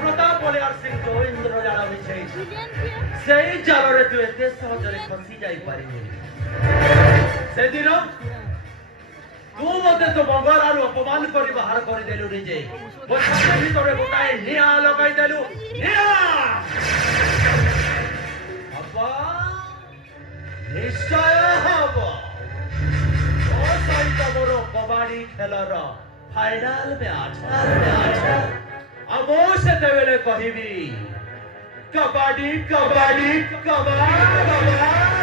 प्रताप बलियार सिंह जो इंद्रजाल विषय सेई जालरे तु एते सहजरे फसी जाई पारिबु से दिन तू मते तो बंगार आरु अपमान करी बाहर करी देलु निजे बच्चे भीतर गोटाए निया लगाई देलु निया अब्बा निश्चय हबो ओ सहित मोर कबाडी खेलर फाइनल मैच अब से देवेले कहिबी कबाडी कबाडी कबाडी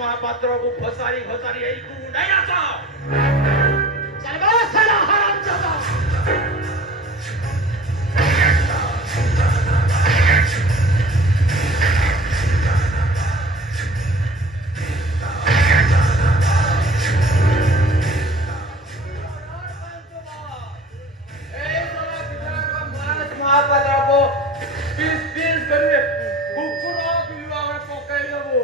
महापात्र को घोसारी घोसारी यही को नहीं आता चल बा साला हराम जादा महापात्र को पीस करके कुकुरा बिलवा में पकाई लेबो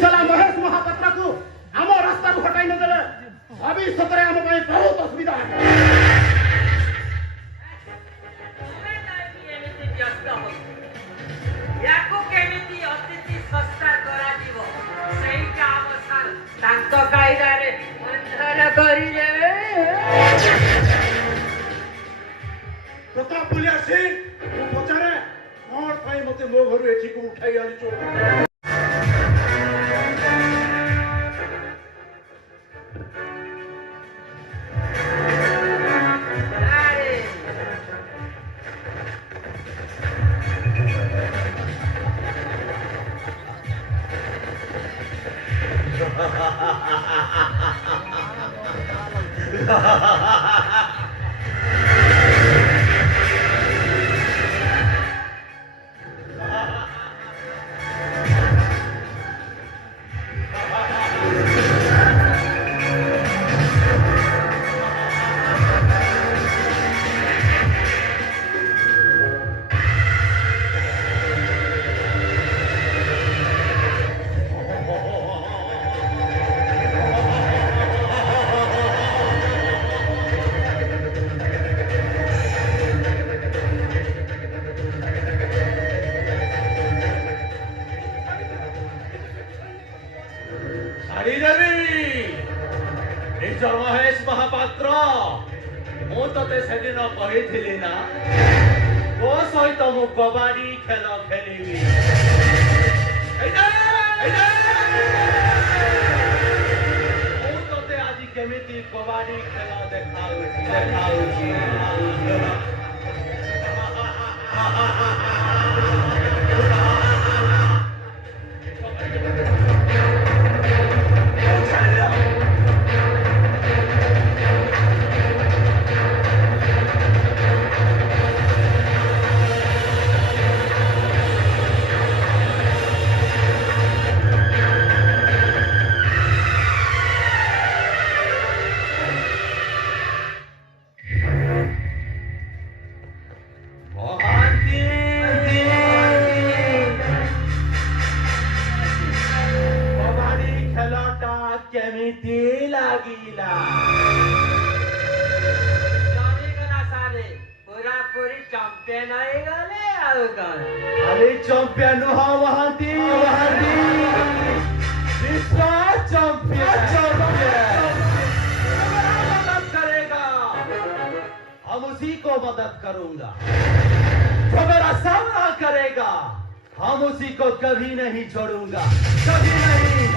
सला महेश महापात्र को आम रास्ता को हटाई न देले अभी सतरे हम ପାଇଁ बहुत असुविधा है याको केमिति अतिथि सस्ता करा दिबो सही काम साल तांत कायदा रे मंथन करी देवे प्रताप बलियार सिंह तू पचारे कोन ପାଇଁ मते मो घरु एठी को उठाई आनी चो महेश महापात्र मु ते सेदिन कही ना तो सहित मु कबाडी खेल खेलिबी ते आज केमिति कबाडी खेल देखाउछि केमिति लागिला जाने गना सारे पूरा पूरी चैंपियन आए गले आउ गन अरे चैंपियन हो वहांती विश्व चैंपियन मदद करेगा हम उसी को मदद करूंगा जो मेरा सामना करेगा हम उसी को कभी नहीं छोड़ूंगा कभी नहीं